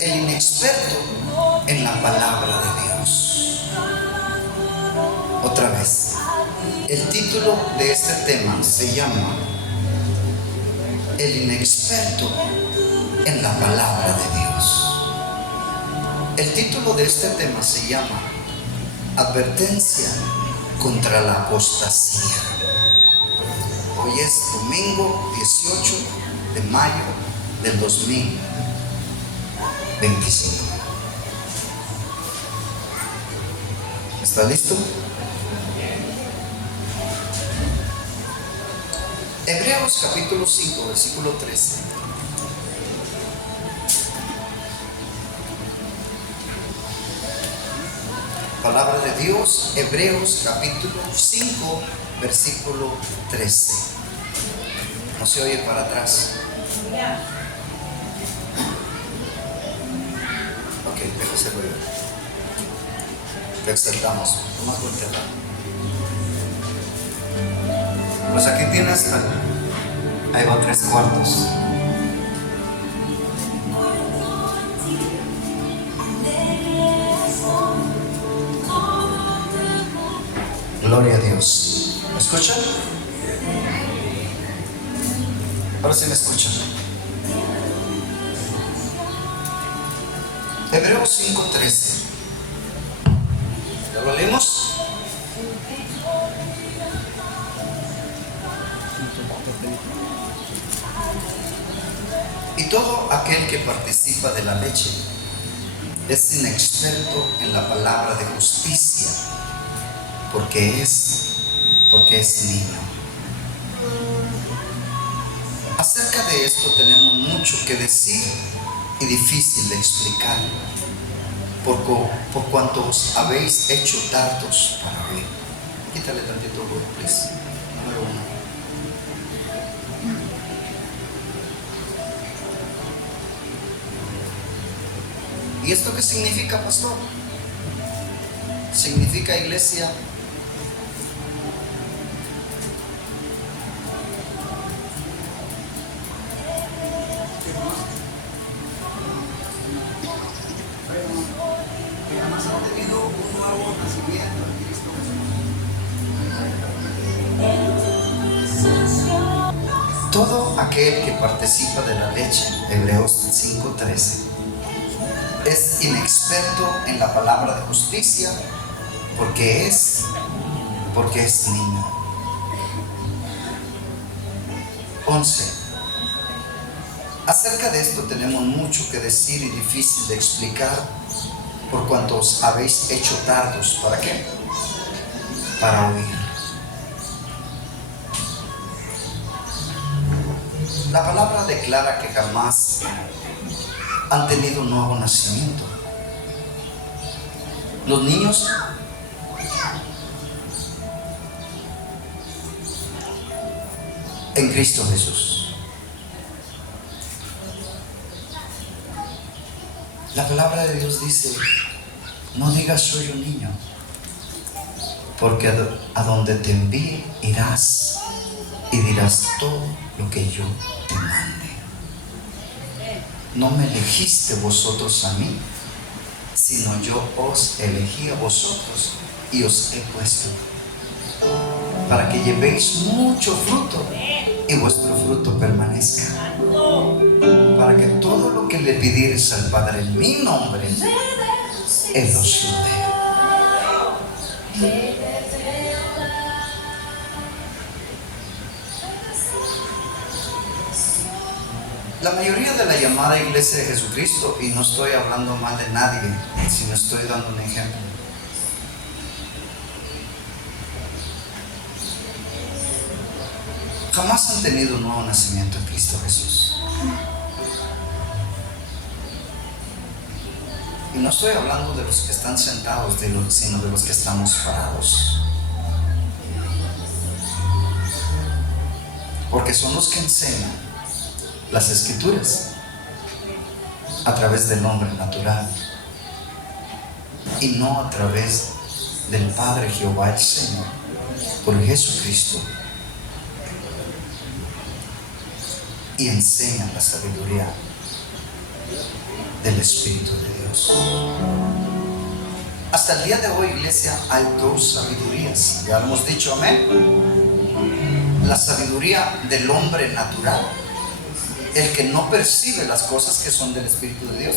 el inexperto en la palabra de Dios. Otra vez, el título de este tema se llama el inexperto en la palabra de Dios. El título de este tema se llama advertencia contra la apostasía. Hoy es domingo 18 de mayo del 2025. ¿Está listo? Hebreos capítulo 5, versículo 13. Palabra de Dios, Hebreos capítulo 5, versículo 13. No se oye para atrás. Ok, déjese ver. Lo exaltamos. Más volteado. Pues aquí tienes, ahí va 3/4. Gloria a Dios. ¿Me escuchan? Ahora sí me escuchan. Hebreos 5:13. ¿Ya lo leímos? Y todo aquel que participa de la leche es inexperto en la palabra de justicia, porque es niño. Acerca de esto tenemos mucho que decir y difícil de explicar, por cuanto os habéis hecho tardos para oír. Quítale tantito el please. Número 1. ¿Y esto qué significa, pastor? Significa, iglesia, todo aquel que participa de la leche, Hebreos 5:13, es inexperto en la palabra de justicia, porque es niño. 11. Acerca de esto tenemos mucho que decir y difícil de explicar, por cuanto os habéis hecho tardos. ¿Para qué? Para oír. La palabra declara que jamás han tenido un nuevo nacimiento. Los niños en Cristo Jesús. La palabra de Dios dice: no digas soy un niño, porque a donde te envíe irás y dirás todo lo que yo te mande. No me elegiste vosotros a mí, sino yo os elegí a vosotros y os he puesto para que llevéis mucho fruto y vuestro fruto permanezca, para que todo lo que le pidieres al Padre en mi nombre, Él os lo dé. La mayoría de la llamada Iglesia de Jesucristo, y no estoy hablando mal de nadie, sino estoy dando un ejemplo, jamás han tenido un nuevo nacimiento en Cristo Jesús. Y no estoy hablando de los que están sentados, sino de los que estamos parados, porque son los que enseñan las Escrituras a través del hombre natural y no a través del Padre Jehová el Señor, por Jesucristo, y enseñan la sabiduría del Espíritu de Dios. Hasta el día de hoy, iglesia, hay dos sabidurías. Ya lo hemos dicho, amén. La sabiduría del hombre natural, el que no percibe las cosas que son del Espíritu de Dios.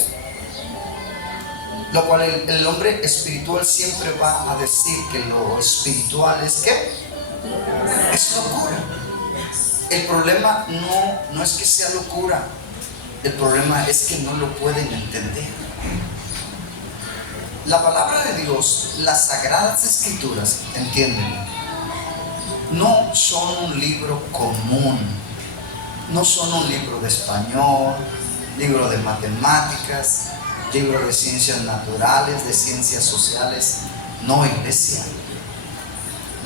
Lo cual el hombre espiritual siempre va a decir que lo espiritual es ¿qué? Es locura. El problema no es que sea locura. El problema es que no lo pueden entender. La palabra de Dios, las sagradas escrituras, entienden, no son un libro común. No son un libro de español, libro de matemáticas, libro de ciencias naturales, de ciencias sociales. No, iglesia.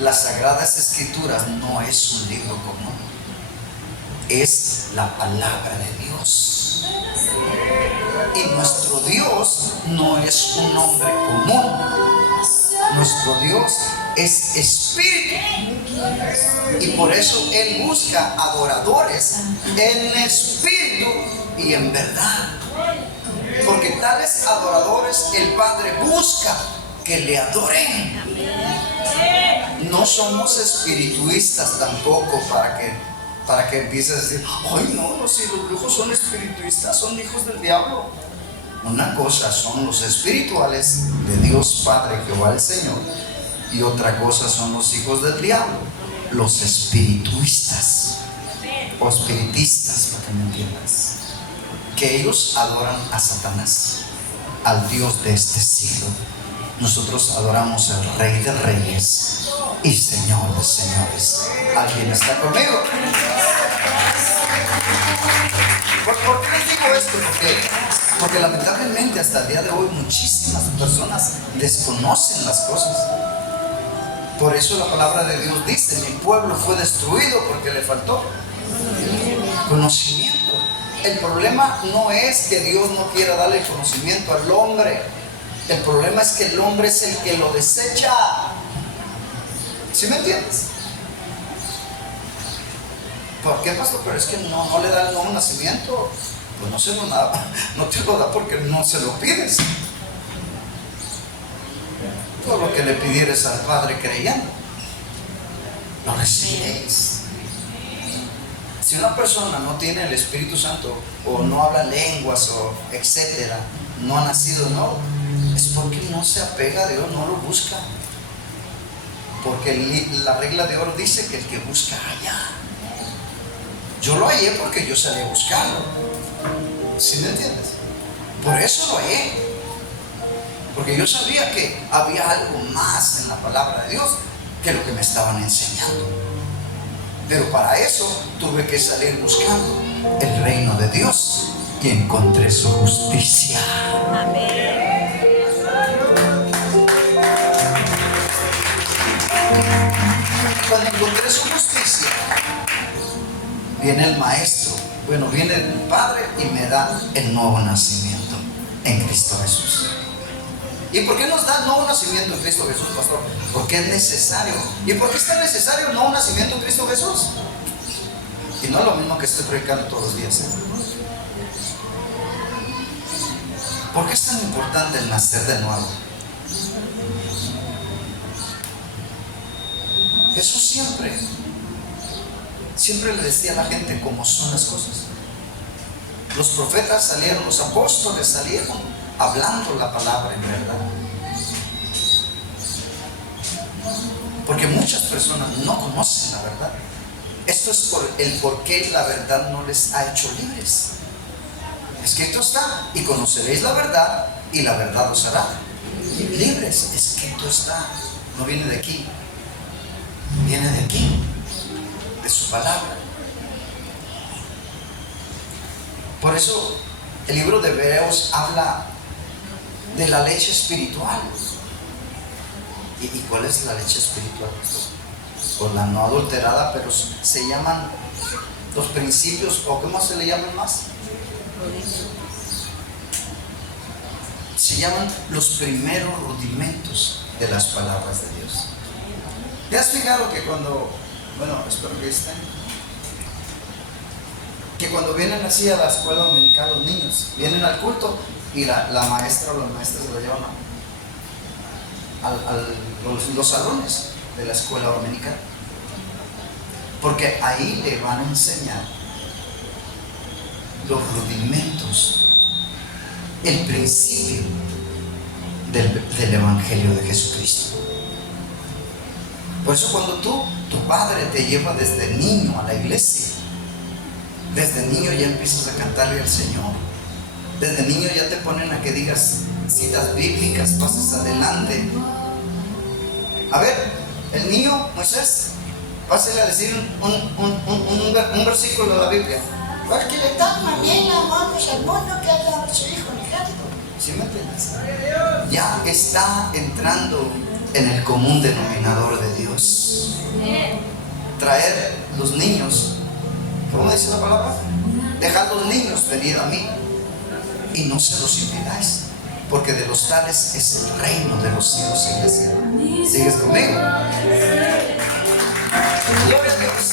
Las sagradas escrituras no es un libro común. Es la palabra de Dios. Y nuestro Dios no es un hombre común. Nuestro Dios es espíritu. Y por eso Él busca adoradores en espíritu y en verdad. Porque tales adoradores el Padre busca que le adoren. No somos espirituistas tampoco para que empieces a decir, ay no, si los brujos son espirituistas, son hijos del diablo. Una cosa son los espirituales de Dios Padre, Jehová el Señor, y otra cosa son los hijos del diablo, los espirituistas o espiritistas, para que me entiendas, que ellos adoran a Satanás, al Dios de este siglo. Nosotros adoramos al Rey de Reyes y Señor de Señores. ¿Alguien está conmigo? ¿Por qué les digo esto? Porque lamentablemente hasta el día de hoy muchísimas personas desconocen las cosas. Por eso la palabra de Dios dice, mi pueblo fue destruido porque le faltó conocimiento. El problema no es que Dios no quiera darle conocimiento al hombre. El problema es que el hombre es el que lo desecha. ¿Sí me entiendes? ¿Por qué, pastor? Pero es que no le da el nuevo nacimiento. Pues no se lo da, no te lo da porque no se lo pides. Todo lo que le pidieres al Padre creyendo, lo recibiréis. Si una persona no tiene el Espíritu Santo, o no habla lenguas, o etcétera, no ha nacido nuevo, es porque no se apega a Dios, no lo busca. Porque la regla de oro dice que el que busca halla. Yo lo hallé porque yo salí a buscarlo. ¿Sí me entiendes? Por eso lo hallé. Porque yo sabía que había algo más en la palabra de Dios que lo que me estaban enseñando. Pero para eso tuve que salir buscando el reino de Dios y encontré su justicia. Amén. Cuando encontré su justicia, viene el Maestro, viene el Padre y me da el nuevo nacimiento en Cristo Jesús. ¿Y por qué nos da el nuevo nacimiento en Cristo Jesús, pastor? Porque es necesario. ¿Y por qué es tan necesario el nuevo nacimiento en Cristo Jesús? Y no es lo mismo que estoy predicando todos los días, ¿eh? ¿Por qué es tan importante el nacer de nuevo? Jesús siempre le decía a la gente cómo son las cosas. Los profetas salieron, los apóstoles salieron hablando la palabra en verdad. Porque muchas personas no conocen la verdad. Esto es por qué la verdad no les ha hecho libres. Escrito está, y conoceréis la verdad, y la verdad os hará libres. Escrito está, no viene de aquí, viene de aquí, de su palabra. Por eso el libro de Hebreos habla de la leche espiritual. ¿Y cuál es la leche espiritual? Pues la no adulterada, pero se llaman los principios, o ¿cómo se le llaman más? Se llaman los primeros rudimentos de las palabras de Dios. ¿Te has fijado que espero que estén, que cuando vienen así a la escuela dominical los niños, vienen al culto y la maestra o los maestros se lo llevan los salones de la escuela dominical, porque ahí le van a enseñar los rudimentos, el principio del Evangelio de Jesucristo. Por eso cuando tu padre te lleva desde niño a la iglesia, desde niño ya empiezas a cantarle al Señor, desde niño ya te ponen a que digas citas bíblicas, pases adelante. A ver, el niño Moisés, pásale a decir un versículo de la Biblia. Porque le da también la mano al mundo que haya su hijo unigénito. ¿Sí me entiendes? Ya está entrando en el común denominador de Dios. Traer los niños, ¿cómo dice la palabra? Dejad los niños, venid a mí y no se los impidáis, porque de los tales es el reino de los cielos, iglesia. ¿Sigues conmigo? Gloria a Dios.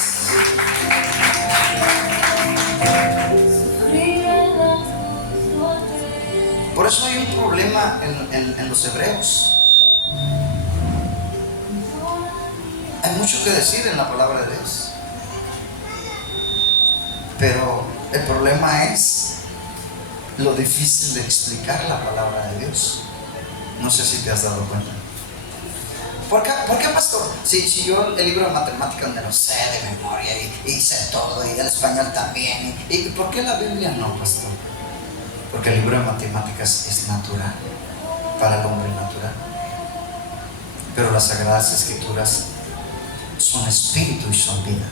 Por eso hay un problema en los hebreos. Hay mucho que decir en la palabra de Dios, pero el problema es lo difícil de explicar la palabra de Dios. No sé si te has dado cuenta. ¿Por qué, pastor? Si yo el libro de matemáticas me lo sé de memoria y sé todo, y el español también. ¿Y por qué la Biblia no, pastor? Porque el libro de matemáticas es natural, para el hombre natural. Pero las Sagradas Escrituras son espíritu y son vida,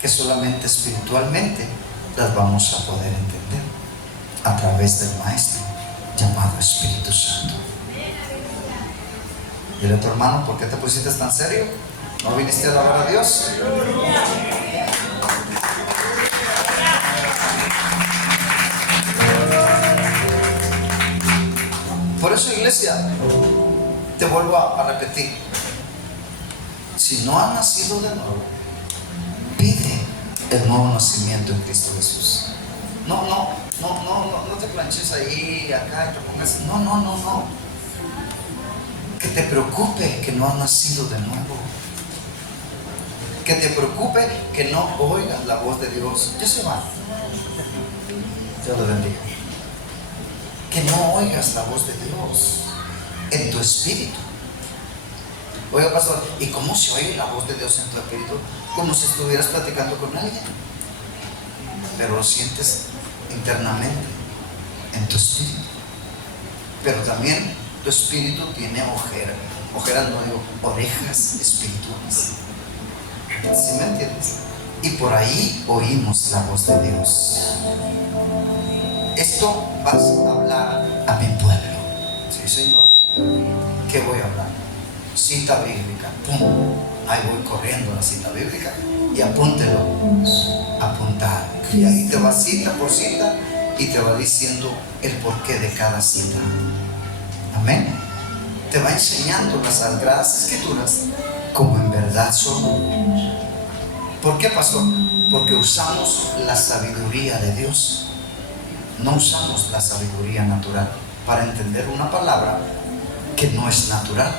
que solamente espiritualmente las vamos a poder entender a través del Maestro llamado Espíritu Santo. Dile a tu hermano, ¿por qué te pusiste tan serio? ¿No viniste a alabar a Dios? Por eso, iglesia, te vuelvo a repetir: si no has nacido de nuevo, pide el nuevo nacimiento en Cristo Jesús. No te planches ahí, acá, y te pongas. No. Que te preocupe que no has nacido de nuevo. Que te preocupe que no oigas la voz de Dios. Ya se va. Dios lo bendiga. Que no oigas la voz de Dios en tu espíritu. Oiga, pastor, ¿y cómo se oye la voz de Dios en tu espíritu? Como si estuvieras platicando con alguien, pero lo sientes internamente en tu espíritu. Pero también tu espíritu tiene ojeras, no digo, orejas espirituales. ¿Sí me entiendes? Y por ahí oímos la voz de Dios. Esto vas a hablar a mi pueblo. Sí, Señor. ¿Qué voy a hablar? Cita bíblica. ¡Pum! Ahí voy corriendo a la cita bíblica y apúntelo. Apuntar. Y ahí te va cita por cita y te va diciendo el porqué de cada cita. Amén. Te va enseñando las Sagradas Escrituras como en verdad son. ¿Por qué, pastor? Porque usamos la sabiduría de Dios. No usamos la sabiduría natural para entender una palabra que no es natural,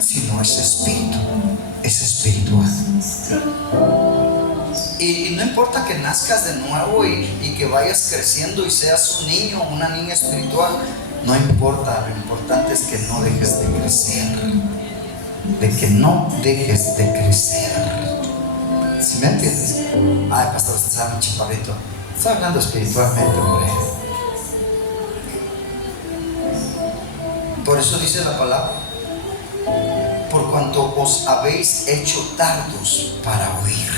sino es espíritu, es espiritual. Y no importa que nazcas de nuevo y que vayas creciendo y seas un niño o una niña espiritual, no importa, lo importante es que no dejes de crecer, de que no dejes de crecer. ¿Sí me entiendes? Ay, pastor, usted sabe un chaparrito. Está hablando espiritualmente, hombre. Por eso dice la palabra: por cuanto os habéis hecho tardos para oír.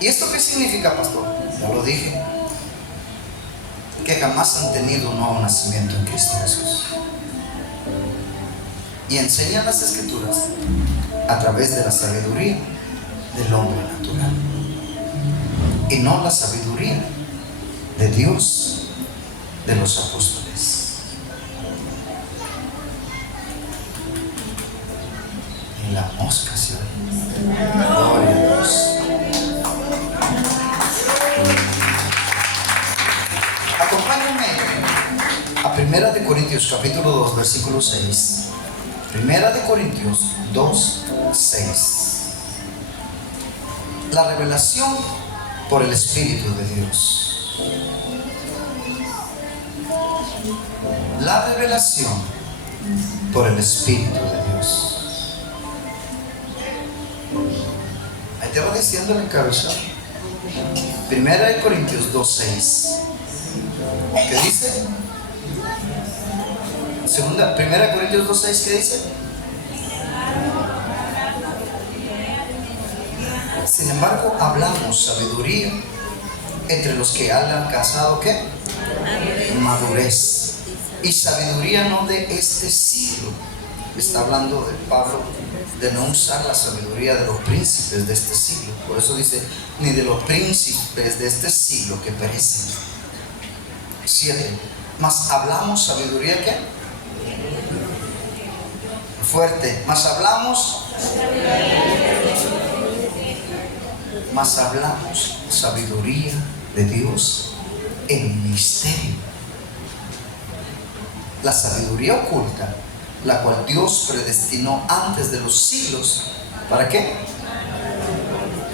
¿Y esto qué significa, pastor? Ya lo dije, que jamás han tenido un nuevo nacimiento en Cristo Jesús. Y enseñan las Escrituras a través de la sabiduría del hombre natural y no la sabiduría de Dios, de los apóstoles. Y la mosca se oye. Gloria a Dios. Primera de Corintios capítulo 2 versículo 6. Primera de Corintios 2, 6. La revelación por el Espíritu de Dios. La revelación por el Espíritu de Dios. Ahí te va diciendo el encabezado. Primera de Corintios 2, 6. ¿Qué dice? Primera de Corintios 2, 6, ¿qué dice? Sin embargo, hablamos sabiduría entre los que han alcanzado ¿qué? Madurez. Y sabiduría no de este siglo. Está hablando de Pablo de no usar la sabiduría de los príncipes de este siglo. Por eso dice, ni de los príncipes de este siglo que perecen. 7. Mas hablamos sabiduría ¿qué? Fuerte. Mas hablamos sabiduría de Dios en misterio. La sabiduría oculta, la cual Dios predestinó antes de los siglos. ¿Para qué?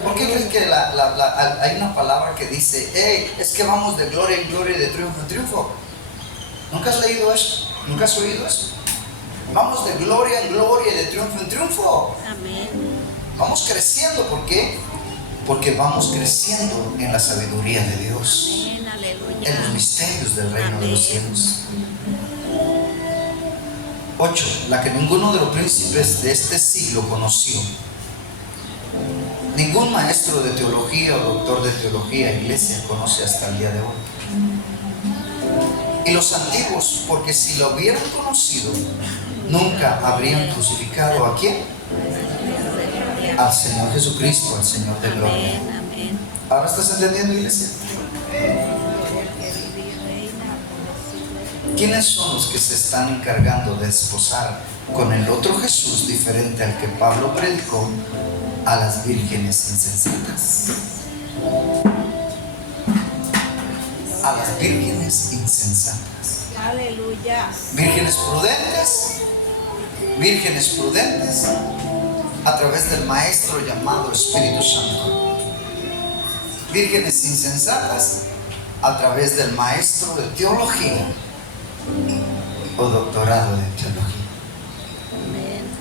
¿Por qué crees que hay una palabra que dice, hey, es que vamos de gloria en gloria y de triunfo en triunfo? ¿Nunca has leído eso? ¿Nunca has oído eso? Vamos de gloria en gloria y de triunfo en triunfo. Amén. Vamos creciendo. ¿Por qué? Porque vamos creciendo en la sabiduría de Dios. Amén, aleluya. En los misterios del reino de los cielos. 8. La que ninguno de los príncipes de este siglo conoció. Ningún maestro de teología o doctor de teología, iglesia, conoce hasta el día de hoy. Y los antiguos, porque si lo hubieran conocido, nunca habrían crucificado ¿a quién? Al Señor Jesucristo, al Señor de gloria. ¿Ahora estás entendiendo, iglesia? ¿Quiénes son los que se están encargando de desposar con el otro Jesús diferente al que Pablo predicó? A las vírgenes insensatas. A las vírgenes insensatas. Aleluya. Vírgenes prudentes a través del maestro llamado Espíritu Santo. Vírgenes insensatas a través del maestro de teología o doctorado de teología.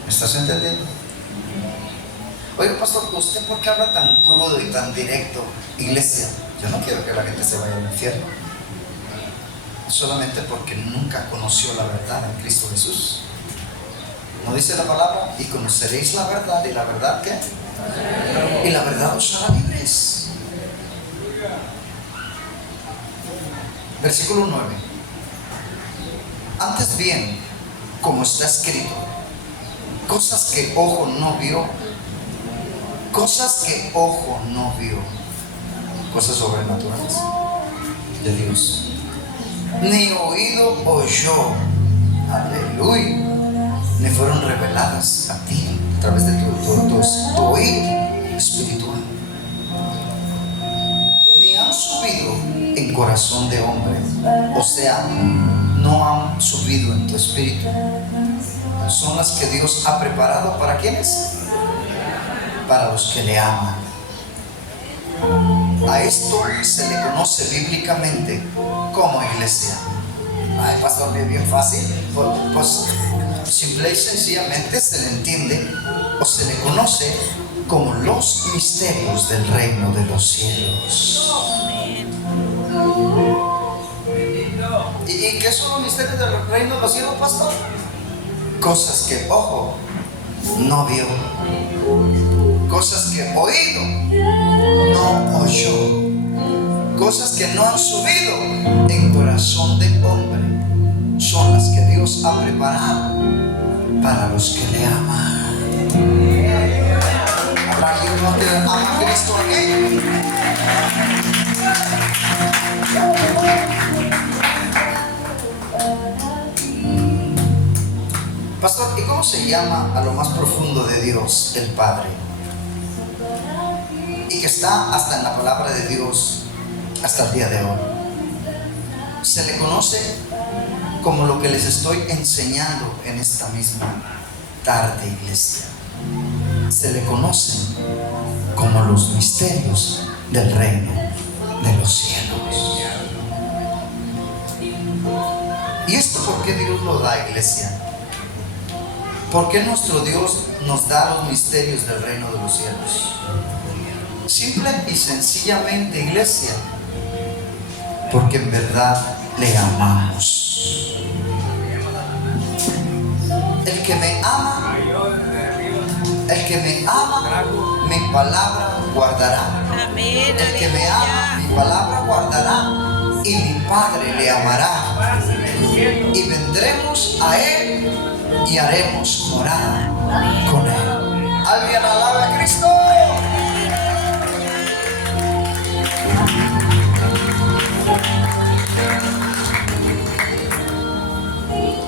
¿Me estás entendiendo? Oye, pastor, ¿usted por qué habla tan crudo y tan directo? Iglesia, yo no quiero que la gente se vaya al infierno. Solamente porque nunca conoció la verdad en Cristo Jesús. ¿No dice la palabra? Y conoceréis la verdad, ¿y la verdad qué? Y la verdad os hará libres. Versículo 9. Antes bien, como está escrito, cosas que ojo no vio, cosas sobrenaturales de Dios, ni oído oyó, aleluya, ni fueron reveladas a ti a través de tu oído espiritual, ni han subido en corazón de hombre, o sea, no han subido en tu espíritu. Son las que Dios ha preparado ¿para quiénes? Para los que le aman. A esto se le conoce bíblicamente como iglesia. Ay, pastor, es bien fácil. Pues simple y sencillamente se le entiende o se le conoce como los misterios del reino de los cielos. ¿Y qué son los misterios del reino de los cielos, pastor? Cosas que ojo no vio, cosas que oído no oyó, cosas que no han subido en corazón de hombre, son las que Dios ha preparado para los que le aman. ¿Habrá alguien no que ama a Cristo aquí? Pastor, ¿y cómo se llama a lo más profundo de Dios, el Padre? Y que está hasta en la palabra de Dios hasta el día de hoy. Se le conoce como lo que les estoy enseñando en esta misma tarde, iglesia. Se le conocen como los misterios del reino de los cielos. ¿Y esto por qué Dios lo da, iglesia? ¿Por qué nuestro Dios nos da los misterios del reino de los cielos? Simple y sencillamente, iglesia, porque en verdad le amamos. El que me ama, mi palabra guardará. El que me ama, mi palabra guardará, y mi Padre le amará. Y vendremos a Él y haremos morada con Él. ¿Alguien alaba a Cristo?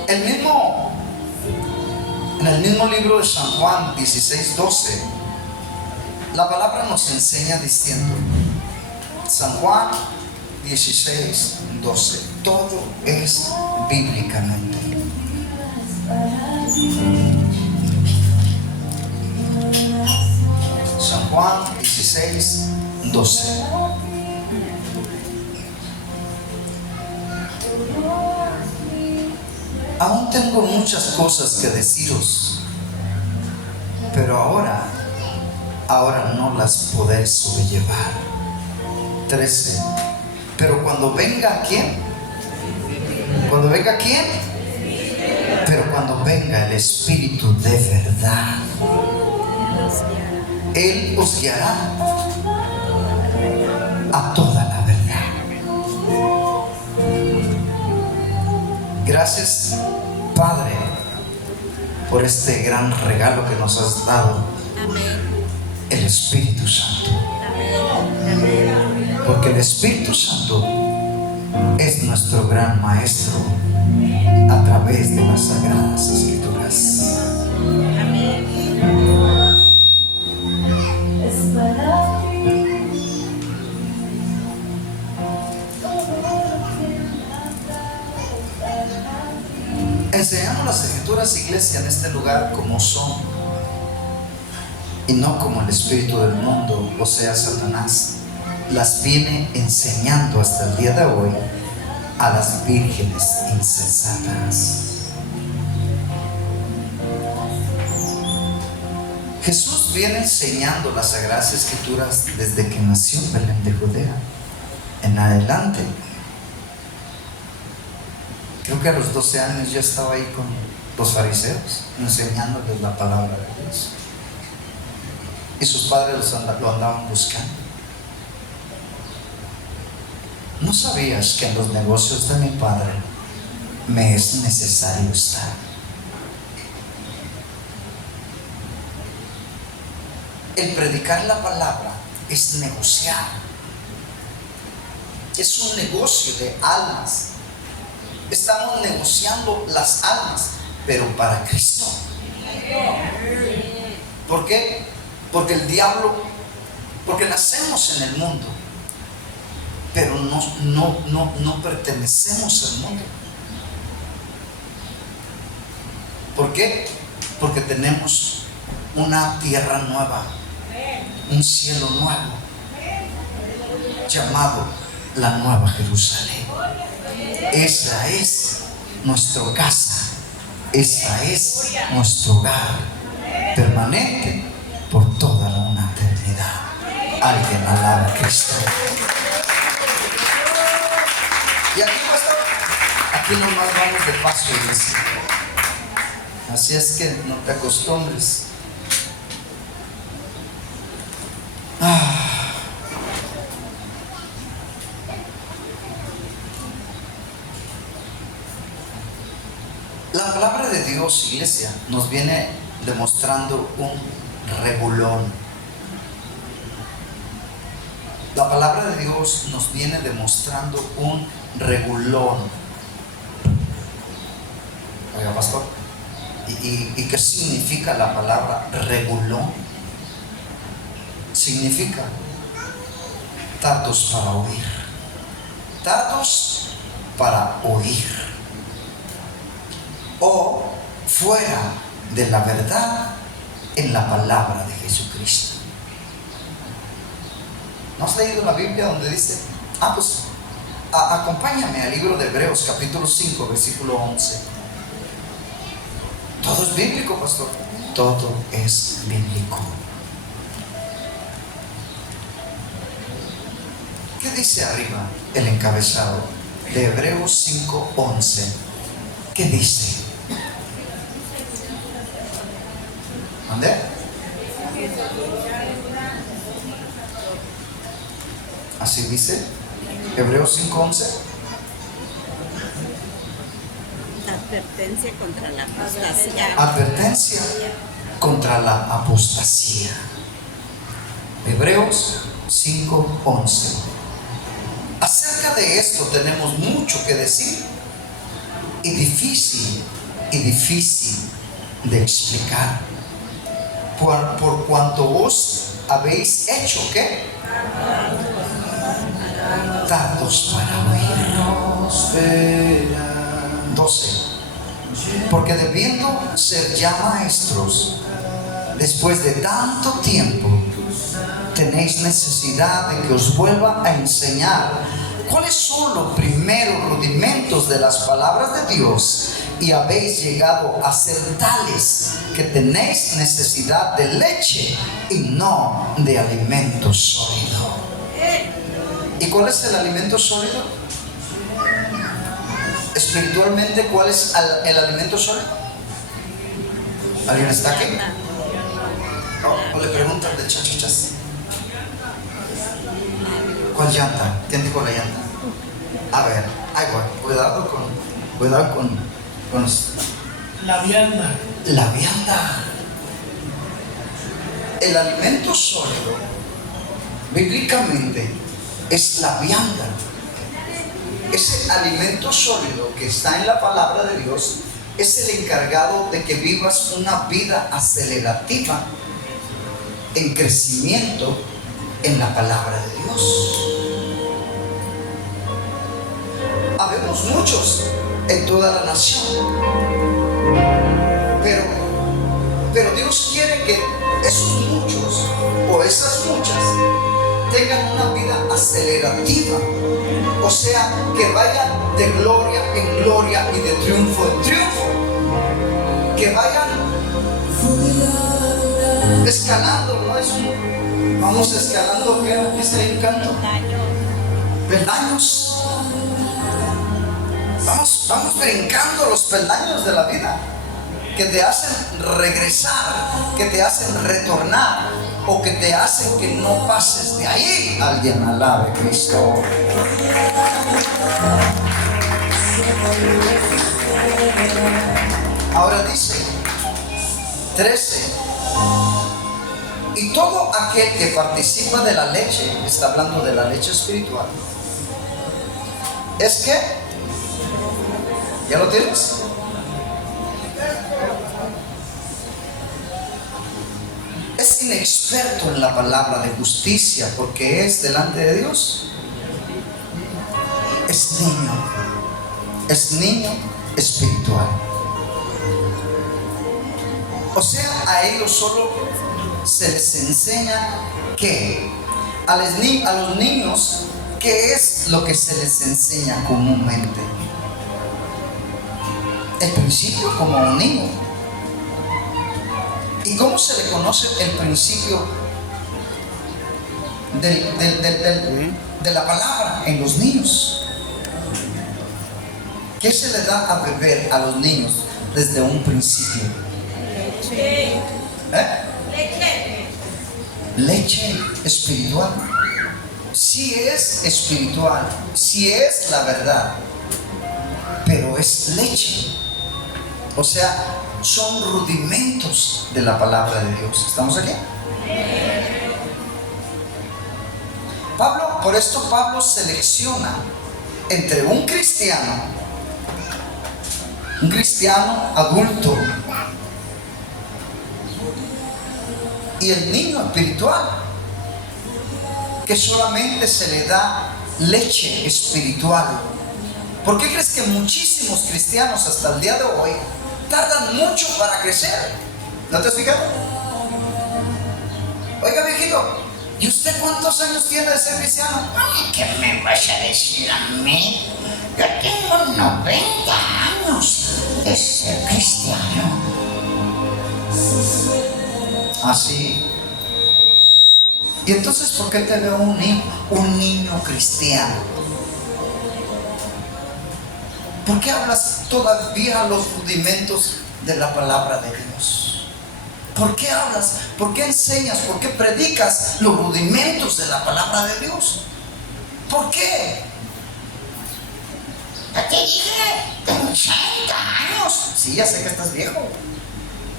En el mismo libro de San Juan 16:12, la palabra nos enseña diciendo, San Juan 16:12, todo es bíblicamente. San Juan 16:12. Aún tengo muchas cosas que deciros, pero ahora no las podéis sobrellevar. 13. Pero cuando venga ¿quién? Cuando venga ¿quién? Pero cuando venga el Espíritu de verdad, Él os guiará a toda la verdad. Gracias, Padre, por este gran regalo que nos has dado, el Espíritu Santo. Porque el Espíritu Santo es nuestro gran maestro a través de las Sagradas Escrituras. Enseñamos las Escrituras, iglesia, en este lugar como son y no como el espíritu del mundo, o sea, Satanás, las viene enseñando hasta el día de hoy a las vírgenes insensatas. Jesús viene enseñando las Sagradas Escrituras desde que nació en Belén de Judea en adelante. Creo que a los 12 años ya estaba ahí con los fariseos enseñándoles la palabra de Dios, y sus padres lo andaban buscando. ¿No sabías que en los negocios de mi Padre me es necesario estar? El predicar la palabra es negociar. Es un negocio de almas. Estamos negociando las almas, pero para Cristo. ¿Por qué? Porque el diablo, porque nacemos en el mundo, pero no pertenecemos al mundo. ¿Por qué? Porque tenemos una tierra nueva, un cielo nuevo, llamado la Nueva Jerusalén. Esa es nuestra casa, esa es nuestro hogar permanente por toda una eternidad. Alguien alaba a Cristo. Y aquí nomás vamos de paso, iglesia. Así es que no te acostumbres. La palabra de Dios, iglesia, nos viene demostrando un regulón. La palabra de Dios nos viene demostrando un regulón. Oiga, pastor, ¿y qué significa la palabra regulón? Significa tardos para oír. Tardos para oír. o fuera de la verdad en la palabra de Jesucristo. ¿No has leído la Biblia donde dice? Pues acompáñame al libro de Hebreos capítulo 5 versículo 11. Todo es bíblico, pastor. Todo es bíblico. ¿Qué dice arriba el encabezado de Hebreos 5:11? ¿Qué dice? ¿Dónde? Así dice Hebreos 5:11. Advertencia contra la apostasía. Advertencia contra la apostasía. Hebreos 5:11. Acerca de esto tenemos mucho que decir y difícil de explicar, por cuanto os habéis hecho ¿qué? Tardos para oír. 12. Porque debiendo ser ya maestros, después de tanto tiempo, tenéis necesidad de que os vuelva a enseñar cuáles son los primeros rudimentos de las palabras de Dios, y habéis llegado a ser tales que tenéis necesidad de leche y no de alimento sólido. ¿Y cuál es el alimento sólido? Espiritualmente, ¿cuál es el alimento sólido? ¿Alguien está aquí? O le preguntan de chachichas. ¿Cuál llanta? ¿Quién dijo la llanta? A ver, ahí voy. Cuidado con la vianda. La vianda. El alimento sólido, bíblicamente, es la vianda. Ese alimento sólido que está en la palabra de Dios es el encargado de que vivas una vida acelerativa en crecimiento en la palabra de Dios. Habemos muchos en toda la nación, pero Dios quiere que esos muchos o esas muchas tengan una vida acelerativa, o sea, que vayan de gloria en gloria y de triunfo en triunfo, que vayan escalando, ¿no? Vamos escalando, ¿qué es el encanto? Peldaños. Vamos brincando los peldaños de la vida, que te hacen regresar, que te hacen retornar, o que te hacen que no pases de ahí. Alguien alabe a Cristo. Ahora dice 13. Y todo aquel que participa de la leche, está hablando de la leche espiritual, es que, ¿ya lo tienes? Es inexperto en la palabra de justicia, porque es delante de Dios. Es niño espiritual. O sea, a ellos solo se les enseña que a los niños, ¿qué es lo que se les enseña comúnmente? El principio como a un niño. ¿Y cómo se le conoce el principio de la palabra en los niños? ¿Qué se le da a beber a los niños desde un principio? Leche. Leche espiritual. Sí es espiritual, sí es la verdad, pero es leche. O sea, son rudimentos de la palabra de Dios. ¿Estamos aquí? Por esto Pablo selecciona entre un cristiano adulto y el niño espiritual, que solamente se le da leche espiritual. ¿Por qué crees que muchísimos cristianos hasta el día de hoy tardan mucho para crecer. ¿No te has fijado? Oiga, viejito, ¿y usted cuántos años tiene de ser cristiano? Ay, ¿qué me vas a decir a mí? Yo tengo 90 años de ser cristiano. Así. ¿Y entonces por qué te veo un niño cristiano? ¿Por qué hablas todavía los rudimentos de la palabra de Dios? ¿Por qué hablas? ¿Por qué enseñas? ¿Por qué predicas los rudimentos de la palabra de Dios? ¿Por qué? Ya te dije, tengo 80 años. Sí, ya sé que estás viejo.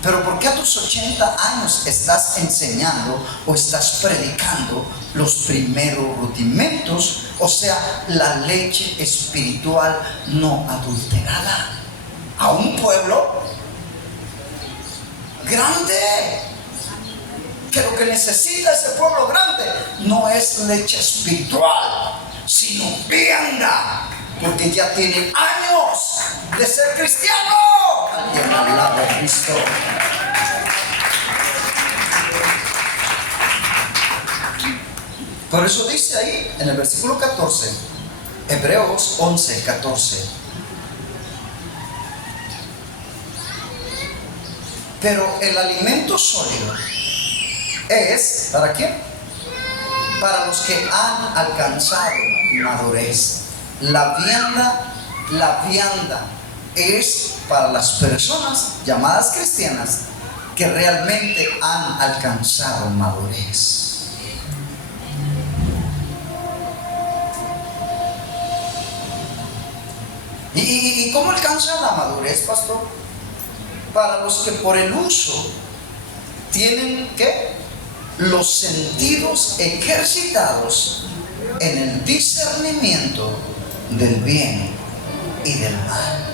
Pero ¿por qué a tus 80 años estás enseñando o estás predicando los primeros rudimentos? O sea, la leche espiritual no adulterada a un pueblo grande. Que lo que necesita ese pueblo grande no es leche espiritual, sino vianda, porque ya tienen años de ser cristiano. Alguien alaba a Cristo. Por eso dice ahí en el versículo 14, Hebreos 11, 14. Pero el alimento sólido es, ¿para quién? Para los que han alcanzado madurez. La vianda es para las personas llamadas cristianas que realmente han alcanzado madurez. ¿Y cómo alcanzan la madurez, pastor? Para los que por el uso tienen, ¿qué? Los sentidos ejercitados en el discernimiento del bien y del mal.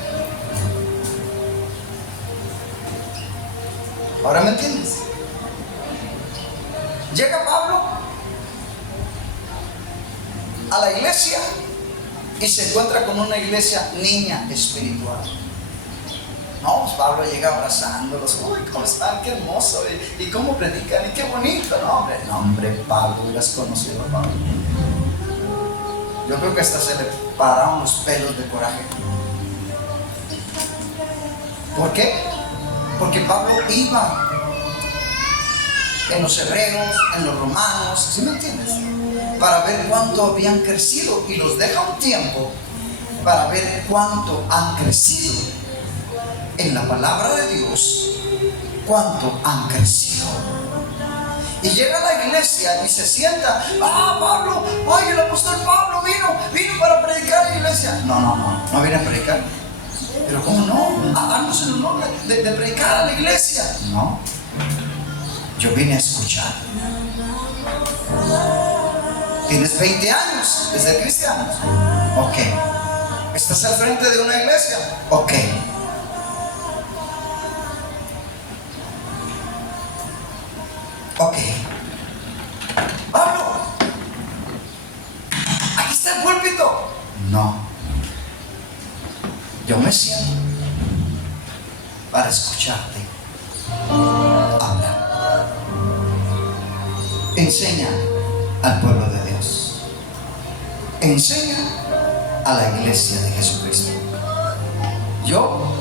¿Ahora me entiendes? Llega Pablo a la iglesia y se encuentra con una iglesia niña espiritual. No, pues Pablo llega abrazándolos. Uy, ¿cómo están? Qué hermoso. Y cómo predican. Y qué bonito. No, hombre, Pablo, hubieras conocido a Pablo. Yo creo que hasta se le pararon los pelos de coraje. ¿Por qué? Porque Pablo iba en los hebreos, en los romanos, ¿sí me entiendes? Para ver cuánto habían crecido, y los deja un tiempo para ver cuánto han crecido en la palabra de Dios, cuánto han crecido. Y llega a la iglesia y se sienta. Pablo, ay, el apóstol Pablo vino para predicar a la iglesia. No viene a predicar. Pero ¿cómo no? Háganos el honor de predicar a la iglesia. No, yo vine a escuchar. ¿Tienes 20 años de ser cristiano? Ok. ¿Estás al frente de una iglesia? Ok. Ok. Pablo, aquí está el púlpito. No. Yo me siento para escucharte hablar. Enseña al pueblo de Dios. Enseña a la iglesia de Jesucristo. Yo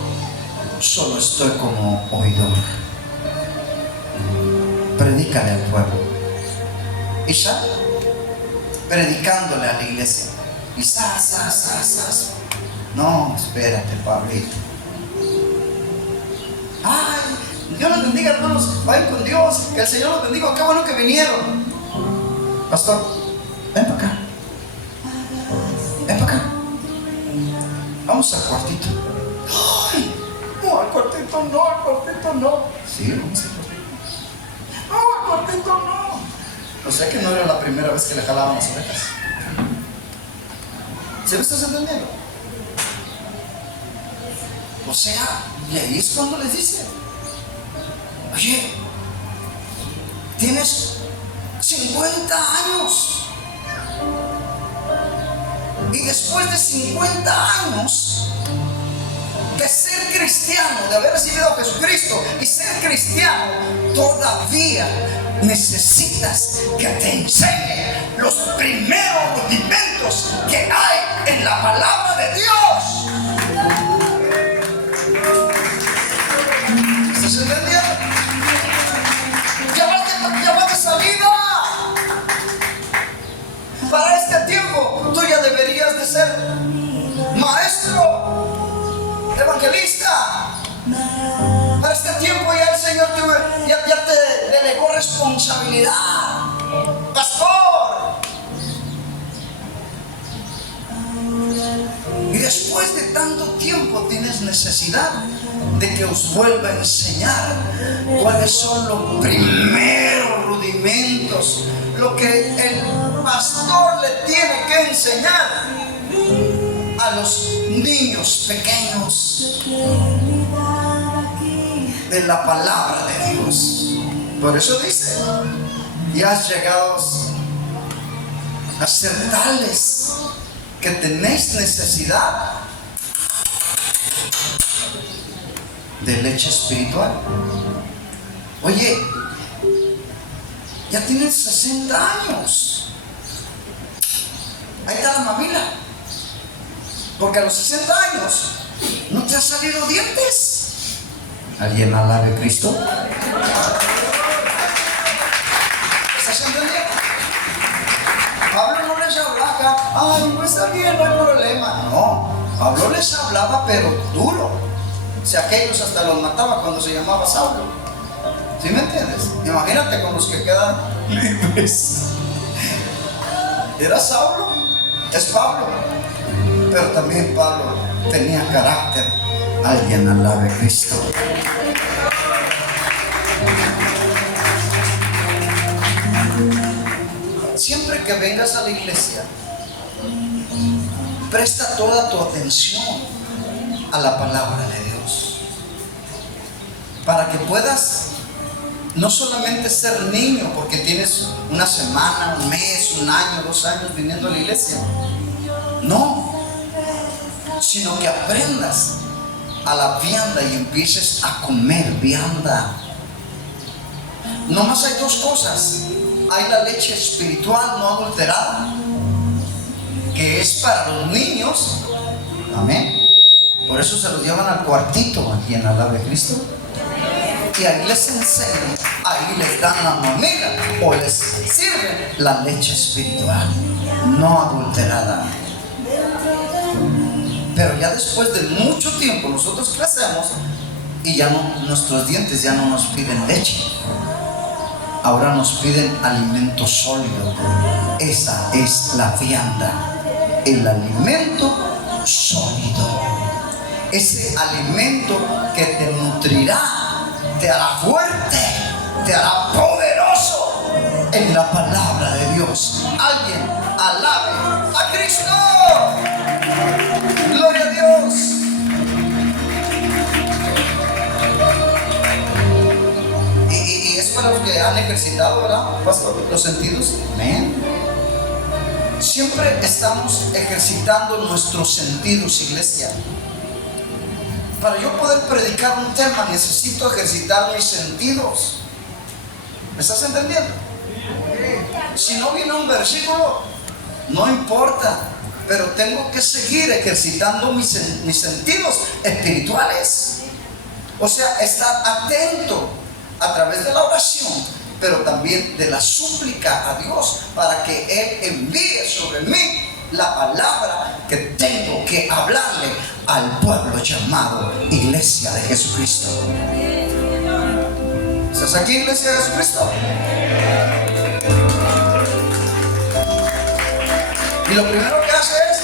solo estoy como oidor. Predícale al pueblo. Y ya, predicándole a la iglesia. Y no, espérate, Pablito. Ay, Dios los bendiga, hermanos. Vayan con Dios. Que el Señor los bendiga. Qué bueno que vinieron. Pastor, ven para acá. Ven para acá. Vamos al cuartito. Ay, no, al cuartito no, al cuartito no. Sí, vamos al cuartito. No, al cuartito no. O sea que no era la primera vez que le jalaban las orejas. ¿Sí me estás entendiendo? O sea, y ahí es cuando les dice: oye, tienes 50 años. Y después de 50 años, de ser cristiano, de haber recibido a Jesucristo y ser cristiano, todavía necesitas que te enseñe los primeros rudimentos que hay en la palabra de Dios. ¿Estás entendiendo? Ya va de salida. Para este tiempo tú ya deberías de ser maestro, evangelista. Para este tiempo ya el Señor ya te delegó responsabilidad, pastor. Y después de tanto tiempo tienes necesidad de que os vuelva a enseñar cuáles son los primeros rudimentos, lo que el pastor le tiene que enseñar a los niños pequeños de la palabra de Dios. Por eso dice, ya has llegado a ser tales que tenéis necesidad de leche espiritual. Oye, ya tienes 60 años. Ahí está la mamila. Porque a los 60 años no te han salido dientes. ¿Alguien alabe a Cristo? ¿Estás entendiendo? Pablo no les hablaba acá, ay, no está bien, no hay problema. No, Pablo les hablaba, pero duro. O sea, aquellos hasta los mataba cuando se llamaba Saulo. ¿Sí me entiendes? Imagínate con los que quedan libres. Era Saulo, es Pablo. Pero también Pablo tenía carácter. Alguien alabe a Cristo. Siempre que vengas a la iglesia, presta toda tu atención a la palabra de Dios, para que puedas no solamente ser niño porque tienes una semana, un mes, un año, 2 años viniendo a la iglesia, no, sino que aprendas a la vianda y empieces a comer vianda. Nomás hay 2 cosas. Hay la leche espiritual no adulterada, que es para los niños. Amén. Por eso se los llevan al cuartito aquí en la palabra de Cristo. Y ahí les enseñan, ahí les dan la mamila o les sirven la leche espiritual no adulterada. Pero ya después de mucho tiempo nosotros crecemos y ya no, nuestros dientes ya no nos piden leche. Ahora nos piden alimento sólido. Esa es la vianda, el alimento sólido. Ese alimento que te nutrirá, te hará fuerte, te hará poderoso en la palabra de Dios. Alguien alabe a Cristo. Gloria a Dios. Y es para los que han ejercitado, ¿verdad, pastor? Los sentidos. Amén. Siempre estamos ejercitando nuestros sentidos, iglesia. Para yo poder predicar un tema necesito ejercitar mis sentidos. ¿Me estás entendiendo? Si no viene un versículo, no importa, pero tengo que seguir ejercitando mis sentidos espirituales. O sea, estar atento a través de la oración, pero también de la súplica a Dios para que Él envíe sobre mí la palabra que tengo que hablarle al pueblo llamado Iglesia de Jesucristo. ¿Estás aquí, Iglesia de Jesucristo? Y lo primero que hace es,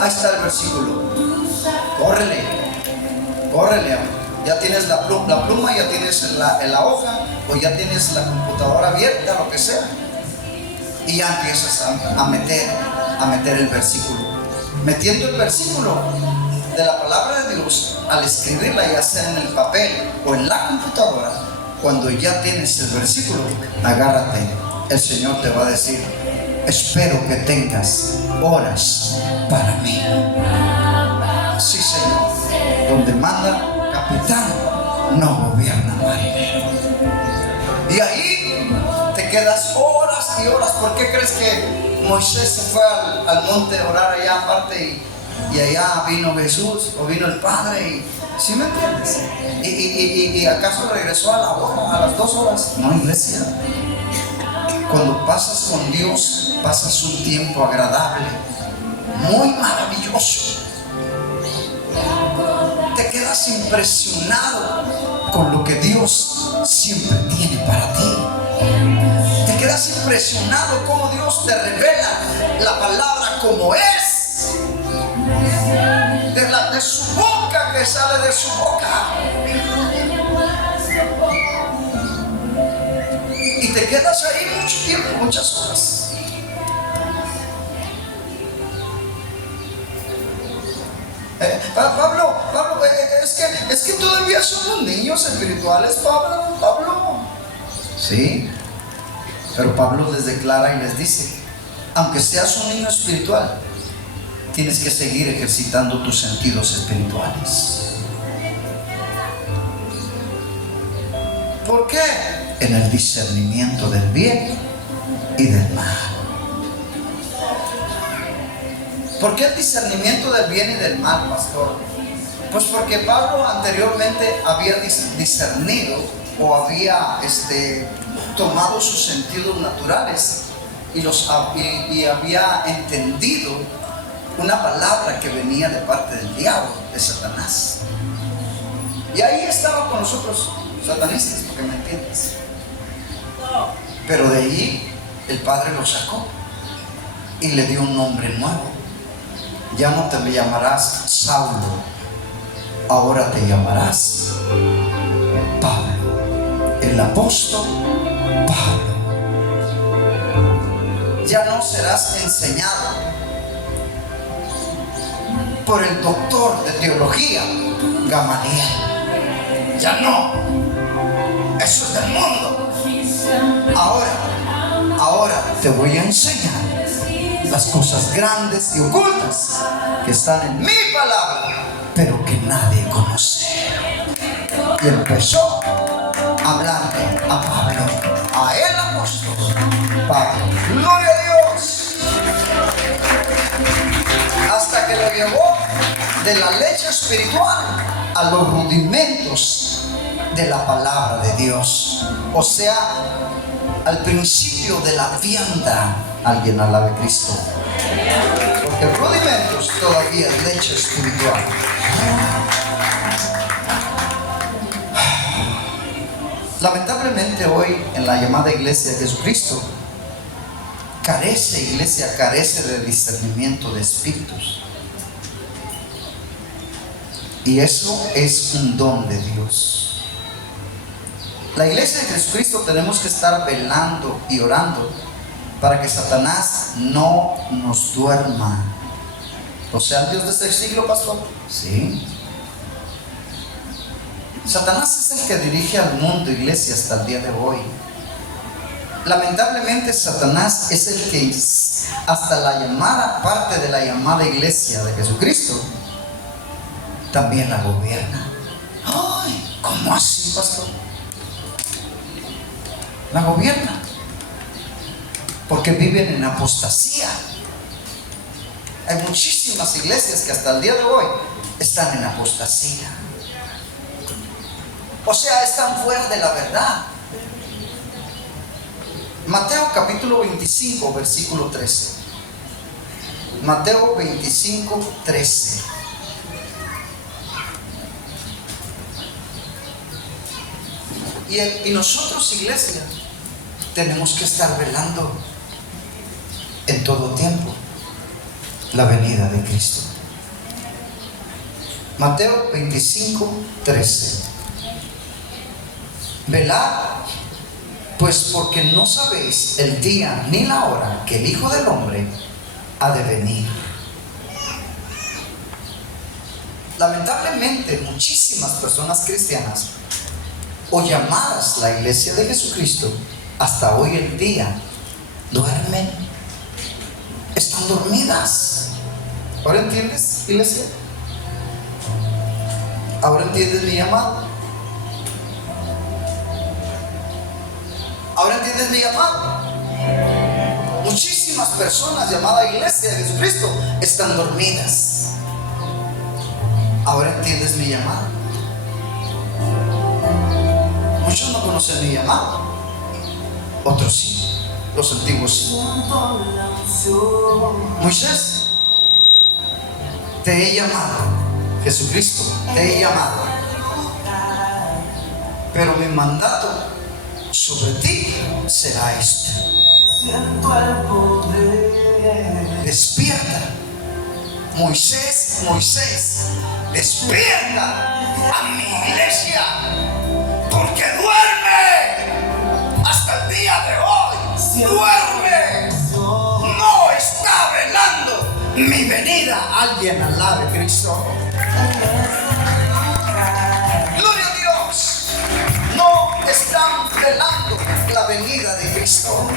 ahí está el versículo, córrele, ya tienes la pluma, ya tienes la hoja, o ya tienes la computadora abierta, lo que sea, y ya empiezas a meter el versículo. Metiendo el versículo de la palabra de Dios, al escribirla ya sea en el papel o en la computadora, cuando ya tienes el versículo, agárrate, el Señor te va a decir, espero que tengas horas para mí. Sí, Señor. donde manda capitán, no gobierna marinero. Y ahí te quedas horas y horas. ¿Por qué crees que Moisés se fue al monte a orar allá aparte y allá vino Jesús o vino el Padre? ¿Sí me entiendes? ¿Y acaso regresó a la hora, a las 2 horas? No, iglesia. Cuando pasas con Dios, pasas un tiempo agradable, muy maravilloso. Te quedas impresionado con lo que Dios siempre tiene para ti. Te quedas impresionado cómo Dios te revela la palabra como es. De su boca, que sale de su boca. Y te quedas ahí mucho tiempo, muchas horas. Pablo, es que todavía somos niños espirituales, Pablo. Sí, pero Pablo les declara y les dice, aunque seas un niño espiritual, tienes que seguir ejercitando tus sentidos espirituales. ¿Por qué? En el discernimiento del bien y del mal. ¿Por qué el discernimiento del bien y del mal, pastor? Pues porque Pablo anteriormente había discernido o había tomado sus sentidos naturales y había entendido una palabra que venía de parte del diablo, de Satanás. Y ahí estaba con nosotros, satanistas, porque me entiendes. Pero de ahí el Padre lo sacó y le dio un nombre nuevo. Ya no te llamarás Saulo, ahora te llamarás Pablo, el apóstol Pablo. Ya no serás enseñado por el doctor de teología Gamaliel. Ya no, eso es del mundo. Ahora te voy a enseñar las cosas grandes y ocultas que están en mi palabra, pero que nadie conoce. Y empezó a hablarle a Pablo, a el apóstol Pablo. Gloria a Dios. Hasta que lo llevó de la leche espiritual a los rudimentos de la palabra de Dios. O sea, al principio de la vianda. Alguien alabe a Cristo. Porque el rudimentos todavía es leche espiritual. Lamentablemente hoy en la llamada iglesia de Jesucristo carece de discernimiento de espíritus. Y eso es un don de Dios. La iglesia de Jesucristo tenemos que estar velando y orando para que Satanás no nos duerma. O sea, el Dios de este siglo, pastor. Sí. Satanás es el que dirige al mundo, iglesia, hasta el día de hoy. Lamentablemente Satanás es el que hasta la llamada, parte de la llamada iglesia de Jesucristo, también la gobierna. Ay, ¿cómo así, pastor? La gobierna. Porque viven en apostasía. Hay muchísimas iglesias que hasta el día de hoy están en apostasía. O sea, están fuera de la verdad. Mateo capítulo 25, versículo 13. Mateo 25, 13. Y nosotros, iglesia, tenemos que estar velando en todo tiempo la venida de Cristo. Mateo 25, 13. Velad, pues porque no sabéis el día ni la hora que el Hijo del Hombre ha de venir. Lamentablemente muchísimas personas cristianas o llamadas la iglesia de Jesucristo hasta hoy en día duermen, están dormidas. ¿Ahora entiendes, iglesia? ¿Ahora entiendes mi llamado? ¿Ahora entiendes mi llamado? Muchísimas personas llamadas Iglesia de Jesucristo están dormidas. ¿Ahora entiendes mi llamado? Muchos no conocen mi llamado, otros sí, los antiguos sí. Moisés, te he llamado, Jesucristo, te he llamado, pero mi mandato sobre ti será esto: despierta, Moisés, Moisés, despierta a mi iglesia, porque duerme hasta el día de hoy, duerme, no está velando mi venida. Alguien alabe a Cristo. Gloria a Dios. No están velando la venida de Cristo.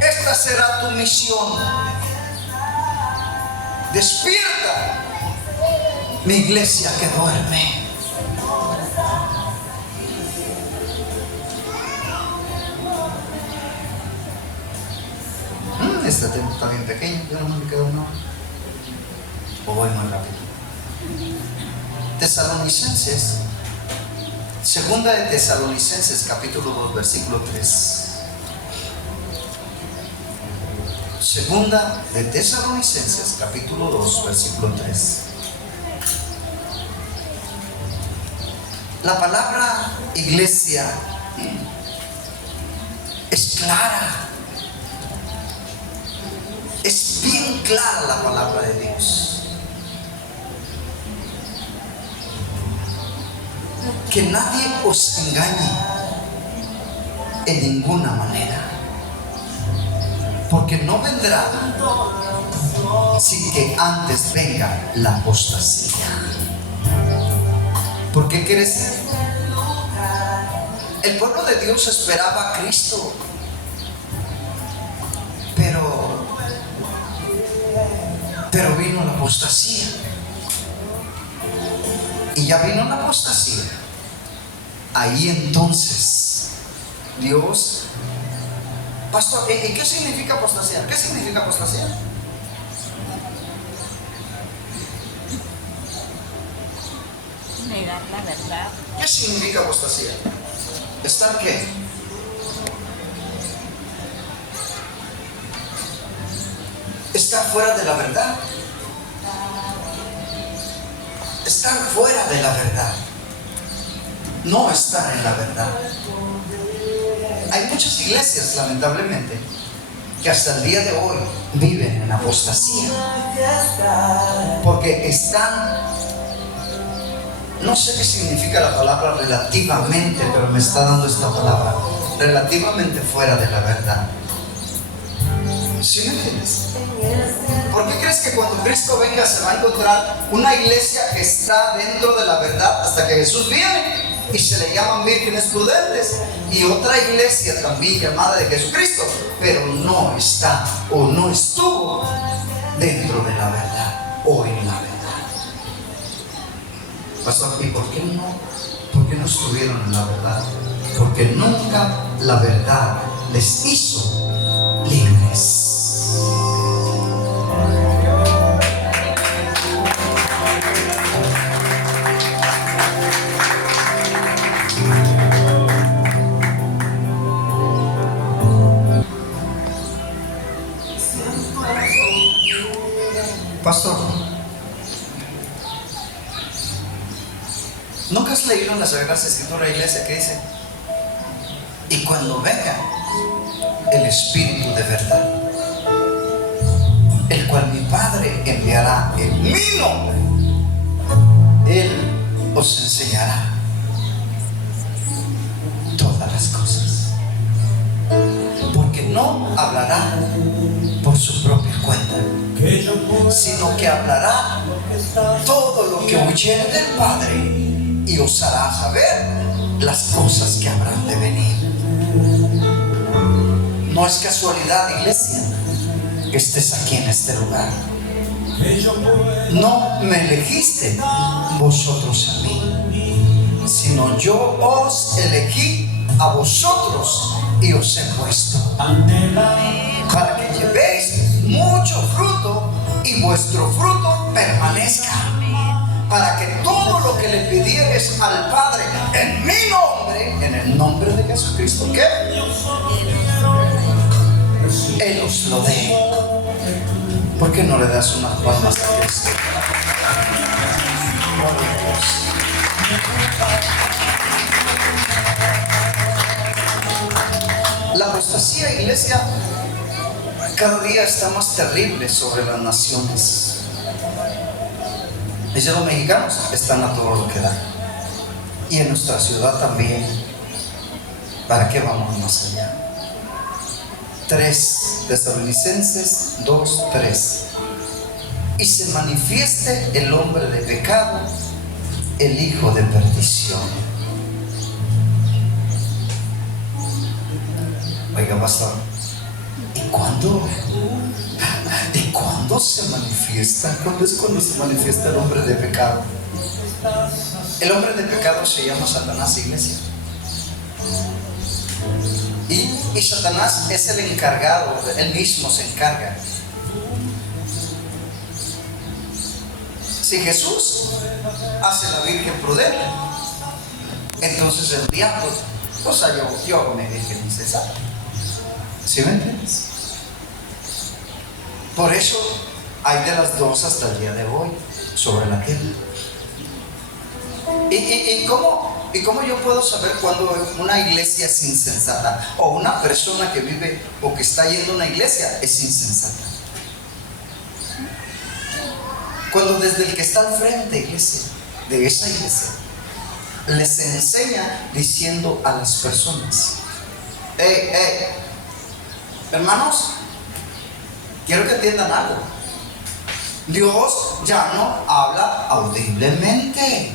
Esta será tu misión. Despierta, mi iglesia que duerme. Este tiempo está bien pequeño, yo no me quedo uno. O voy más rápido. Tesalonicenses, segunda de Tesalonicenses, capítulo 2, versículo 3. Segunda de Tesalonicenses, capítulo 2, versículo 3. La palabra iglesia es clara. Es bien clara la palabra de Dios. Que nadie os engañe en ninguna manera, porque no vendrá sin que antes venga la apostasía. ¿Por qué crees? El pueblo de Dios esperaba a Cristo, pero vino la apostasía. Y ya vino la apostasía. Ahí entonces Dios, pastor, ¿y qué significa apostasía? ¿Qué significa apostasía? Negar la verdad. ¿Qué significa apostasía? ¿Estar qué? Estar fuera de la verdad. Estar fuera de la verdad. No estar en la verdad. Hay muchas iglesias, lamentablemente, que hasta el día de hoy viven en apostasía. Porque están, no sé qué significa la palabra relativamente, pero me está dando esta palabra, relativamente fuera de la verdad. ¿Sí me entiendes? ¿Por qué crees que cuando Cristo venga se va a encontrar una iglesia que está dentro de la verdad hasta que Jesús viene y se le llaman vírgenes prudentes, y otra iglesia también llamada de Jesucristo, pero no está o no estuvo dentro de la verdad o en la verdad? Pastor, ¿y por qué no estuvieron en la verdad? Porque nunca la verdad les hizo libres. Pastor, ¿nunca has leído en las Sagradas Escrituras, iglesia, que dice: y cuando venga el Espíritu de verdad, el cual mi Padre enviará en mi nombre, Él os enseñará todas las cosas? Porque no hablará por su propia cuenta, sino que hablará todo lo que oyere del Padre y os hará saber las cosas que habrán de venir. No es casualidad, iglesia, que estés aquí en este lugar. No me elegiste vosotros a mí, sino yo os elegí a vosotros y os he puesto para que llevéis mucho fruto y vuestro fruto permanezca, para que todo lo que le pidieres al Padre en mi nombre, en el nombre de Jesucristo, ¿qué? Él os lo dé. ¿Por qué no le das unas palmas a Cristo? Gloria a Dios. La apostasía, iglesia, cada día está más terrible sobre las naciones. Y ya los mexicanos están a todo lo que dan. Y en nuestra ciudad también. ¿Para qué vamos más allá? 3 Tesalonicenses 2:3. Y se manifieste el hombre de pecado, el hijo de perdición. Oiga, pastor, ¿y cuándo se manifiesta? ¿Cuándo es cuando se manifiesta el hombre de pecado? El hombre de pecado se llama Satanás, iglesia. Y Satanás es el encargado, él mismo se encarga. Si Jesús hace la virgen prudente, entonces el diablo, o sea, yo hago mi virgen insensata. ¿Sí me entiendes? Por eso hay de las dos hasta el día de hoy sobre la tierra. ¿Y cómo yo puedo saber cuando una iglesia es insensata o una persona que vive o que está yendo a una iglesia es insensata? Cuando desde el que está al frente, iglesia, de esa iglesia, les enseña diciendo a las personas: hermanos, quiero que entiendan algo. Dios ya no habla audiblemente.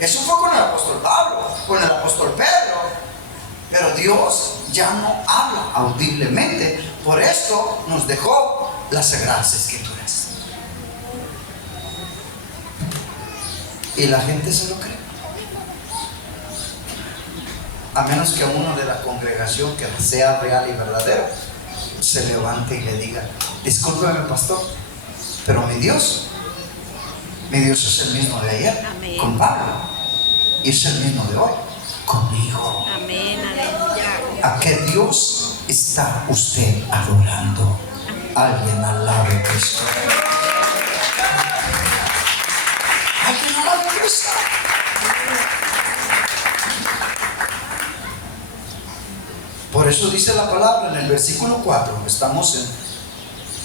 Eso fue con el apóstol Pablo, con el apóstol Pedro. Pero Dios ya no habla audiblemente. Por esto nos dejó las Sagradas Escrituras. Y la gente se lo cree. A menos que uno de la congregación que sea real y verdadero se levante y le diga: discúlpeme, pastor, pero mi Dios es el mismo de ayer. Amén. Con Pablo, y es el mismo de hoy conmigo. Amén, aleluya. ¿A qué Dios está usted adorando? Alguien alabe a Cristo. Alguien alabe a Cristo. Por eso dice la palabra en el versículo 4. Estamos en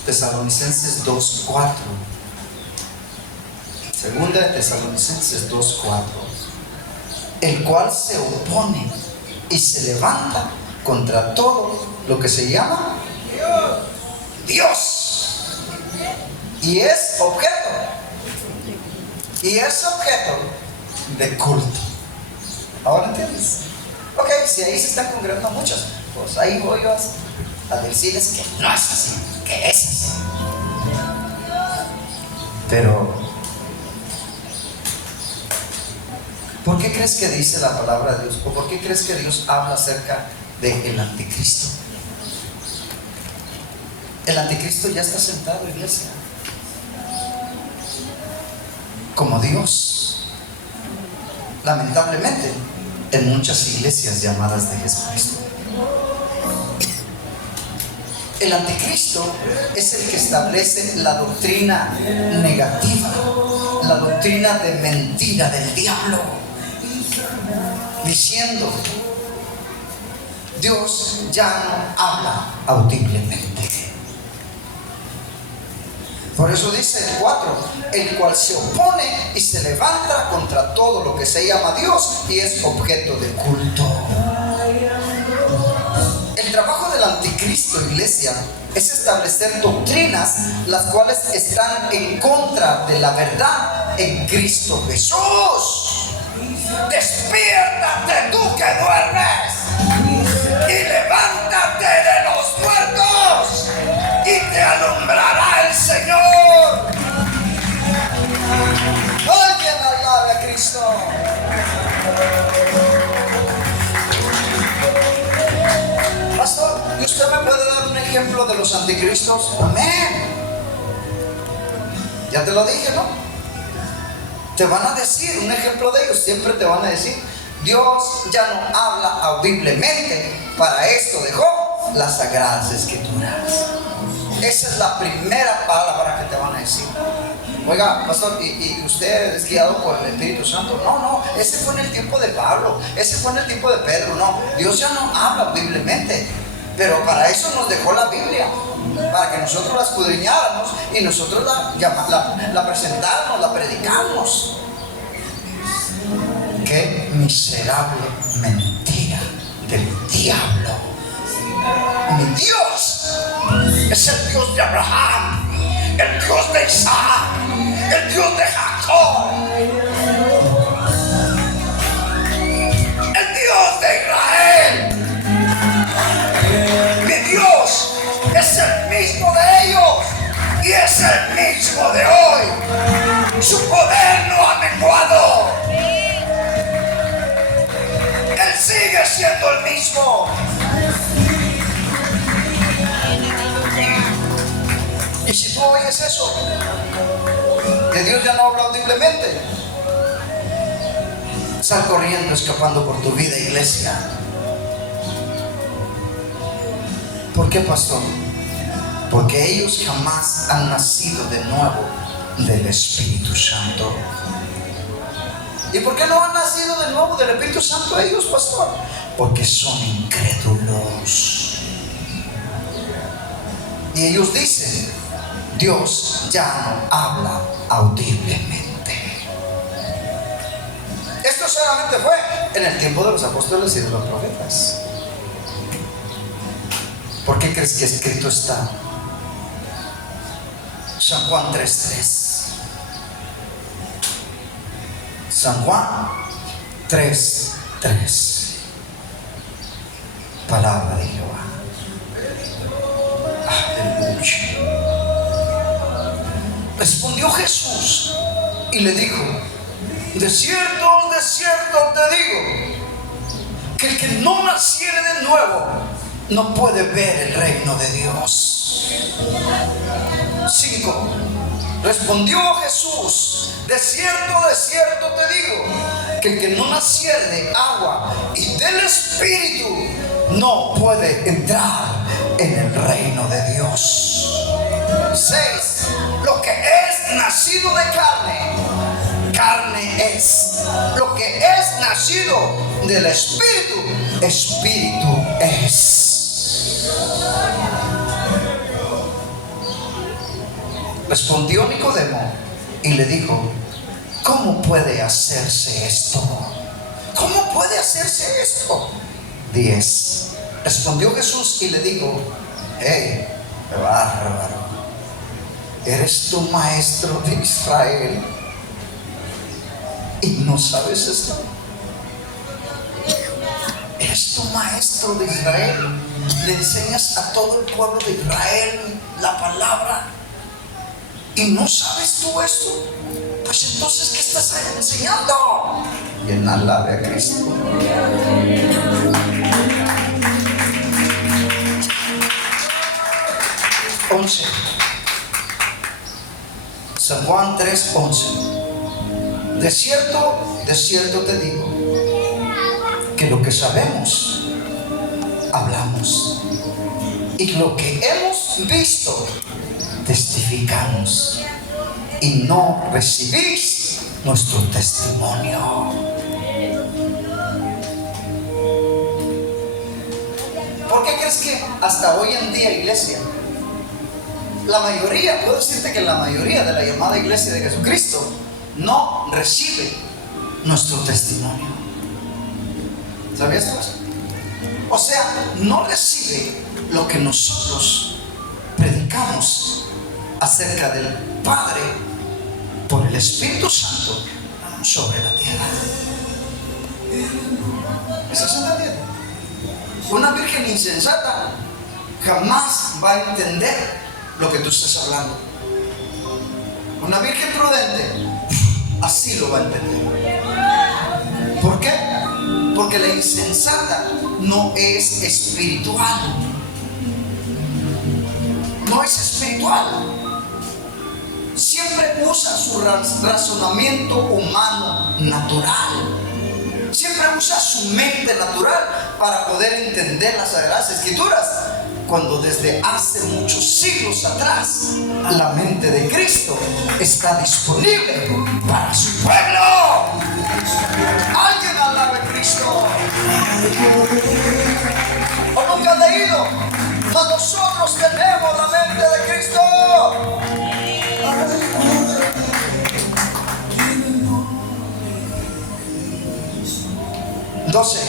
Tesalonicenses 2:4. Segunda de Tesalonicenses 2:4. El cual se opone y se levanta contra todo lo que se llama Dios. Y es objeto de culto. ¿Ahora entiendes? Ok, si ahí se están congregando muchos, pues ahí voy yo a decirles que no es así, que es así. Pero ¿por qué crees que dice la palabra de Dios? ¿O por qué crees que Dios habla acerca del anticristo? El anticristo ya está sentado, iglesia, como Dios. Lamentablemente, en muchas iglesias llamadas de Jesucristo. El anticristo es el que establece la doctrina negativa, la doctrina de mentira del diablo, diciendo: Dios ya no habla audiblemente. Por eso dice el 4, el cual se opone y se levanta contra todo lo que se llama Dios y es objeto de culto. El trabajo del anticristo, iglesia, es establecer doctrinas las cuales están en contra de la verdad en Cristo Jesús. Despiértate tú que duermes y levántate de los muertos y te alumbrará ejemplo de los anticristos? Amén. Ya te lo dije, ¿no? Te van a decir, un ejemplo de ellos, siempre te van a decir, Dios ya no habla audiblemente, para esto dejó las Sagradas Escrituras. Esa es la primera palabra que te van a decir. Oiga, pastor, ¿y usted es guiado por el Espíritu Santo? No, ese fue en el tiempo de Pablo, ese fue en el tiempo de Pedro. No, Dios ya no habla audiblemente, pero para eso nos dejó la Biblia, para que nosotros la escudriñáramos y nosotros la presentáramos, la predicáramos. Qué miserable mentira del diablo. Mi Dios es el Dios de Abraham, el Dios de Isaac, el Dios de Jacob, el Dios de Israel. Mi Dios es el mismo de ellos y es el mismo de hoy. Su poder no ha menguado. Él sigue siendo el mismo. Y si tú oyes eso, que Dios ya no habla audiblemente, sal corriendo, escapando por tu vida, iglesia. ¿Por qué, pastor? Porque ellos jamás han nacido de nuevo del Espíritu Santo. ¿Y por qué no han nacido de nuevo del Espíritu Santo ellos, pastor? Porque son incrédulos. Y ellos dicen, Dios ya no habla audiblemente. Esto solamente fue en el tiempo de los apóstoles y de los profetas. ¿Por qué crees que escrito está? San Juan 3:3. San Juan 3:3. Palabra de Jehová. Aleluya. Respondió Jesús y le dijo, de cierto te digo, que el que no naciere de nuevo no puede ver el reino de Dios. 5. Respondió Jesús, de cierto te digo, que el que no naciere de agua y del Espíritu no puede entrar en el reino de Dios. 6. Lo que es nacido de carne, carne es. Lo que es nacido del Espíritu, Espíritu es. Respondió Nicodemo y le dijo, ¿cómo puede hacerse esto? ¿Cómo puede hacerse esto? 10. Respondió Jesús y le dijo, hey, bárbaro, ¿eres tú maestro de Israel y no sabes esto? ¿Eres tú maestro de Israel? ¿Le enseñas a todo el pueblo de Israel la palabra y no sabes tú esto? Pues entonces, ¿qué estás enseñando? Y en alabe a Cristo. San Juan 3:11. De cierto te digo, que lo que sabemos, hablamos, y lo que hemos visto, testificamos, y no recibís nuestro testimonio. ¿Por qué crees que hasta hoy en día, iglesia, la mayoría, puedo decirte que la mayoría de la llamada iglesia de Jesucristo no recibe nuestro testimonio? ¿Sabías eso? O sea, no recibe lo que nosotros predicamos acerca del Padre por el Espíritu Santo sobre la tierra. ¿Me estás entendiendo? Una virgen insensata jamás va a entender lo que tú estás hablando. Una virgen prudente así lo va a entender. ¿Por qué? Porque la insensata no es espiritual. razonamiento humano natural. Siempre usa su mente natural para poder entender las Sagradas Escrituras, cuando desde hace muchos siglos atrás la mente de Cristo está disponible para su pueblo. Alguien alabe a Cristo. ¿O nunca han leído? Mas nosotros tenemos la mente de Cristo. 12.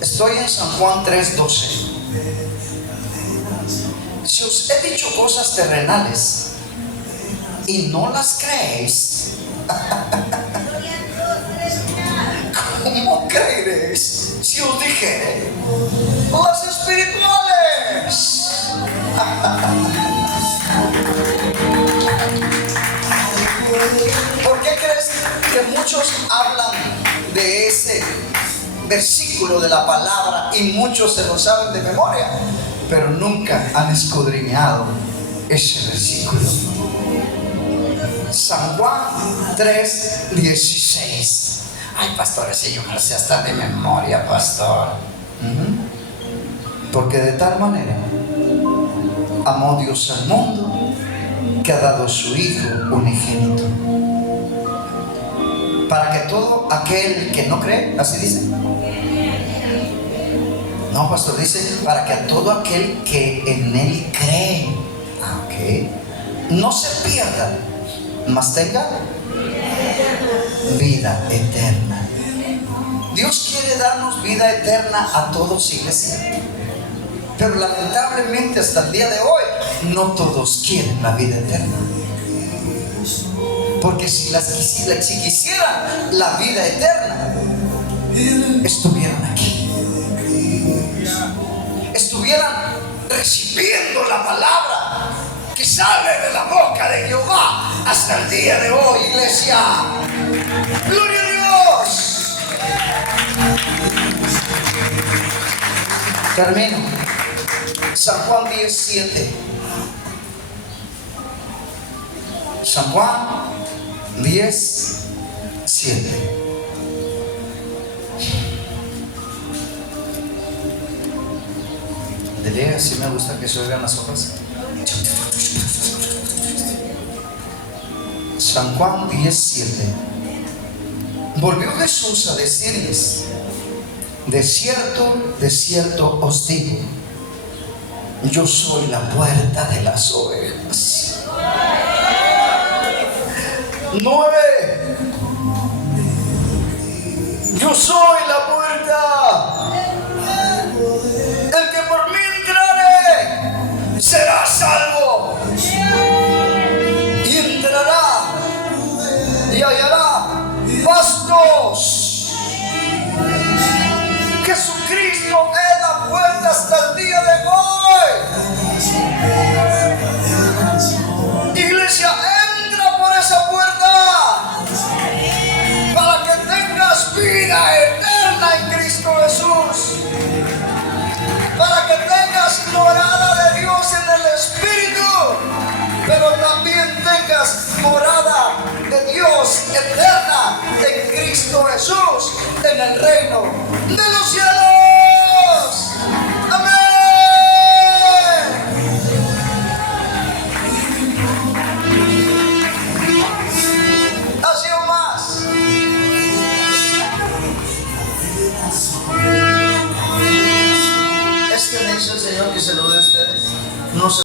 Estoy en San Juan 3:12. Si os he dicho cosas terrenales y no las creéis, ¿cómo creeréis si os dijere las espirituales? ¿Por qué crees que muchos hablan de ese versículo de la palabra y muchos se lo saben de memoria, pero nunca han escudriñado ese versículo? San Juan 3:16. Ay, pastor, ese yo me lo sé hasta de memoria, pastor. Porque de tal manera amó Dios al mundo que ha dado a su Hijo unigénito, para que todo aquel que no cree, así dice. No, pastor, dice para que a todo aquel que en Él cree, no se pierda, mas tenga vida eterna. Dios quiere darnos vida eterna a todos, iglesia. Pero lamentablemente hasta el día de hoy no todos quieren la vida eterna. Porque si quisieran la vida eterna, estuvieran aquí, estuvieran recibiendo la palabra que sale de la boca de Jehová hasta el día de hoy, iglesia. ¡Gloria a Dios! Termino. San Juan 10:7. San Juan 10:7. De ley, así me gusta que se oigan las hojas. San Juan 10:7. Volvió Jesús a decirles: de cierto os digo, yo soy la puerta de las ovejas. 9. Yo soy la puerta. El que por mí entrare será salvo, y entrará y hallará pastos. Jesucristo es la puerta hasta el día de hoy. Iglesia, entra por esa puerta para que tengas vida eterna en Cristo Jesús, para que tengas morada de Dios en el Espíritu, pero también tengas morada de Dios eterna en Cristo Jesús, en el reino de los cielos. Amén. Ha sido más. Es que me dice el Señor que se lo dé a ustedes. No se